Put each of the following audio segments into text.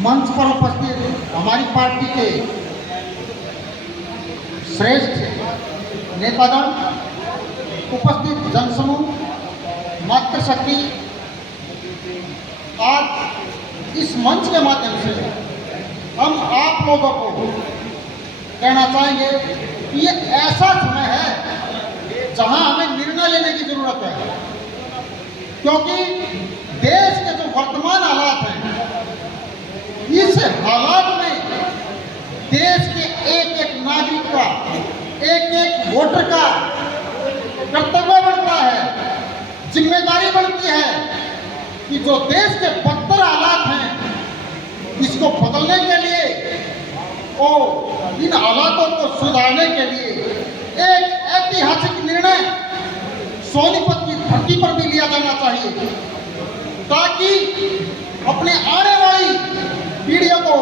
मंच पर उपस्थित हमारी पार्टी के श्रेष्ठ नेतागण, उपस्थित जनसमूह, मातृशक्ति, आज इस मंच के माध्यम से हम आप लोगों को कहना चाहेंगे कि ये ऐसा समय है जहां हमें निर्णय लेने की जरूरत है, क्योंकि देश के जो वर्तमान हालात हैं, इस हालात में देश के एक एक नागरिक का, एक एक वोटर का कर्तव्य बनता है, जिम्मेदारी बनती है कि जो देश के बदतर हालात हैं, इसको बदलने के लिए और इन हालातों को सुधारने के लिए एक ऐतिहासिक निर्णय सोनीपत की धरती पर भी लिया जाना चाहिए, ताकि अपने आने वाली पीढ़ियों को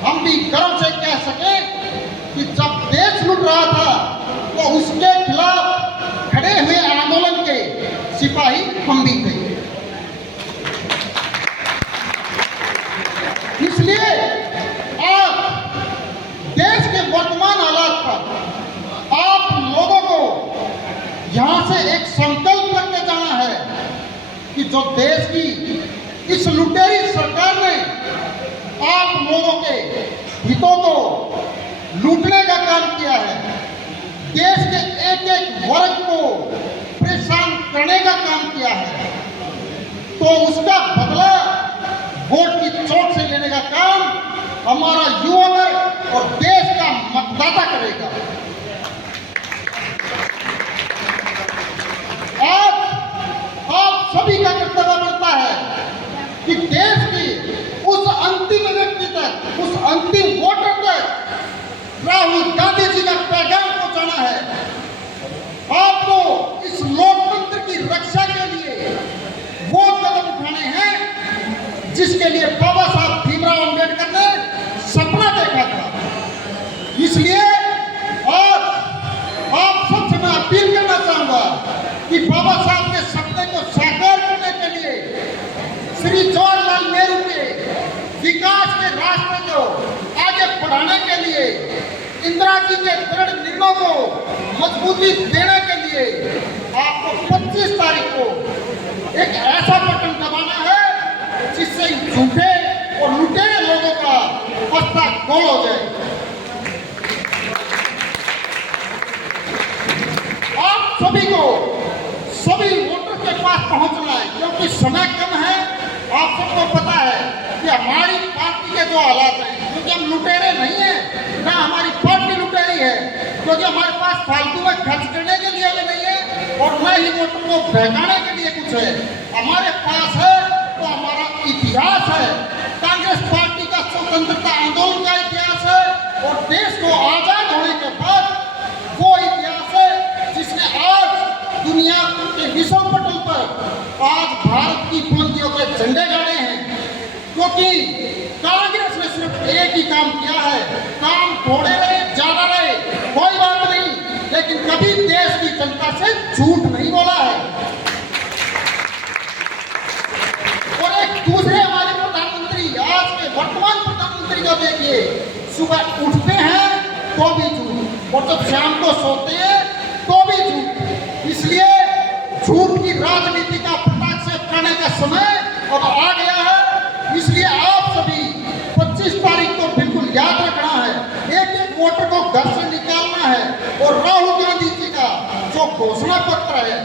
हम भी गर्व से कह सकें कि जब देश लूट रहा था तो उसके खिलाफ खड़े हुए आंदोलन के सिपाही हम भी थे। इसलिए आज देश के वर्तमान हालात पर आप लोगों को यहां से एक संकल्प करके जाना है कि जो देश की इस लुटेरी सरकार ने आप लोगों के हितों को लूटने का काम किया है, देश के एक एक वर्ग को परेशान करने का काम किया है, तो उसका बदला वोट की चोट से लेने का काम हमारा युवा वर्ग और देश का मतदाता करेगा। आज आप सभी का कर्तव्य बनता है कि देश की उस अंतिम व्यक्ति तक, उस अंतिम वोटर तक राहुल गांधी जी का पैगाम पहुंचाना है। आपको इस लोकतंत्र की रक्षा के लिए वो कदम उठाने हैं जिसके लिए बाबा साहब भीमराव अंबेडकर ने सपना देखा था। इसलिए आज आप सबसे मैं अपील करना चाहूंगा कि बाबा साहब के सपने को साकार करने के लिए श्री जवाहरलाल नेहरू के विकास के रास्ते को आगे बढ़ाने के लिए, इंदिरा जी के दृढ़ निर्णयों को मजबूती देने के लिए आपको 25 तारीख को एक ऐसा बटन दबाना है जिससे झूठे और लुटेरे लोगों का पत्ता गोल हो जाए। आप सभी को सभी वोटर के पास पहुंचना है, क्योंकि समय कम है। आप सबको पता है कि हमारी पार्टी के जो हालात हैं, क्योंकि हम लुटेरे नहीं हैं, ना हमारी पार्टी लुटेरी है, क्योंकि हमारे पास फालतू में खर्च करने के लिए भी नहीं है और न ही वोटर को बहकाने के लिए कुछ है। हमारे पास है तो हमारा इतिहास है, कांग्रेस पार्टी का स्वतंत्रता आंदोलन का इतिहास है और देश को आजाद होने के बाद वो इतिहास है जिसने आज दुनिया के विश्व पटल पर आज भारत की बुलंदियों के झंडे गाड़े हैं। क्योंकि कांग्रेस ने सिर्फ एक ही काम किया है, काम थोड़े रहे ज्यादा रहे कोई बात नहीं, लेकिन कभी देश की जनता से झूठ नहीं बोला है। और एक दूसरे हमारे प्रधानमंत्री, आज के वर्तमान प्रधानमंत्री को देखिए, सुबह उठते हैं तो भी झूठ और जब शाम को सोते हैं तो भी झूठ। इसलिए झूठ की राजनीति का पटाक्षेप करने का समय अब आ गया है। इसलिए आप सभी 25 तारीख को बिल्कुल याद रखना है, एक एक वोटर को घर से निकालना है और राहुल गांधी जी का जो घोषणा पत्र है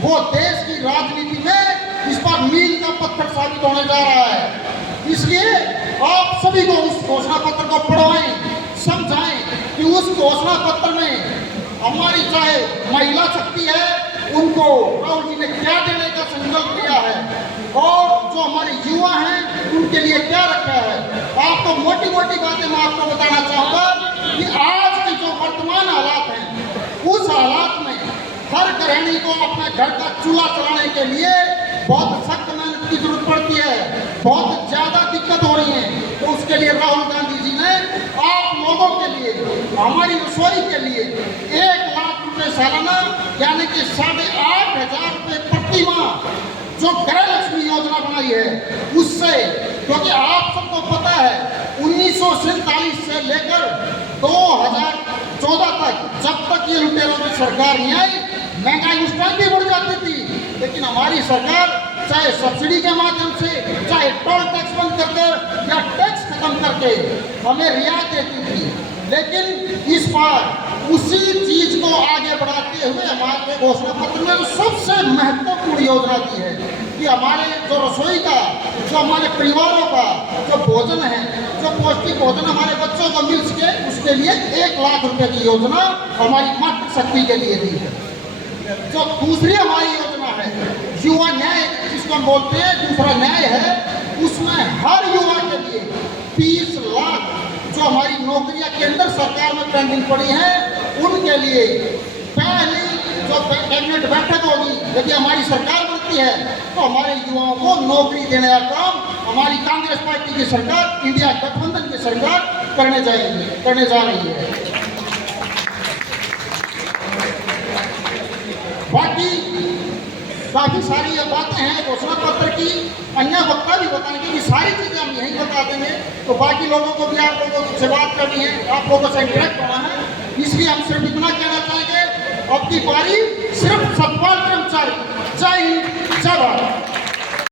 वो देश की राजनीति में इस बार मील का पत्थर साबित होने जा रहा है। इसलिए आप सभी को उस घोषणा पत्र को पढ़वाएं, समझाएं कि उस घोषणा पत्र में हमारी चाहे महिला शक्ति है उनको राहुल जी ने क्या देने का संकल्प लिया है और जो हमारे युवा हैं उनके लिए क्या रखा है। आपको मोटी मोटी बातें मैं आपको बताना चाहूंगा कि आज के जो वर्तमान हालात हैं उस हालात में हर गृहिणी को अपने घर का चूल्हा चलाने के लिए बहुत सख्त मेहनत की जरूरत पड़ती है, बहुत ज्यादा दिक्कत हो रही है। तो उसके लिए राहुल गांधी जी ने आप लोगों के लिए, हमारी रसोई के लिए 1 लाख रुपए सालाना यानी कि 8,500 रुपए प्रति माह जो गृह लक्ष्मी योजना बनाई है उससे, क्योंकि आप सबको को पता है 1947 से लेकर 2014 तक, जब तक ये लुटेरों की सरकार नहीं आई, महंगाई उस टाइम भी बढ़ जाती थी। लेकिन हमारी सरकार चाहे सब्सिडी के माध्यम से, चाहे टोल टैक्स बंद करके या टैक्स खत्म करके हमें रियायत देती थी। लेकिन इस बार उसी चीज को आगे बढ़ाते हुए हमारे घोषणा पत्र में सबसे महत्वपूर्ण योजना दी है कि हमारे जो रसोई का, जो हमारे परिवारों का जो भोजन है, जो पौष्टिक भोजन हमारे बच्चों को मिल सके, उसके लिए 1 लाख रुपए की योजना हमारी मातृशक्ति के लिए दी है। जो दूसरी हमारी योजना है युवा न्याय, जिसको हम बोलते हैं दूसरा न्याय है, उसमें हर युवा के लिए 20 लाख जो हमारी नौकरियां केंद्र सरकार में पेंडिंग पड़ी हैं, उनके लिए पहली जो कैबिनेट बैठक होगी, यदि हमारी सरकार बनती है तो हमारे युवाओं को नौकरी देने का काम हमारी कांग्रेस पार्टी की सरकार, इंडिया गठबंधन की सरकार करने जा रही है। बाकी काफी सारी ये बातें हैं घोषणा पत्र की, अन्य वक्ता भी बताएंगे कि सारी चीजें हम यहीं बता देंगे, तो बाकी लोगों को भी आप लोगों से बात करनी है, आप लोगों से इंटरेक्ट होना है, इसलिए हम सिर्फ इतना कहना चाहेंगे, अब की बारी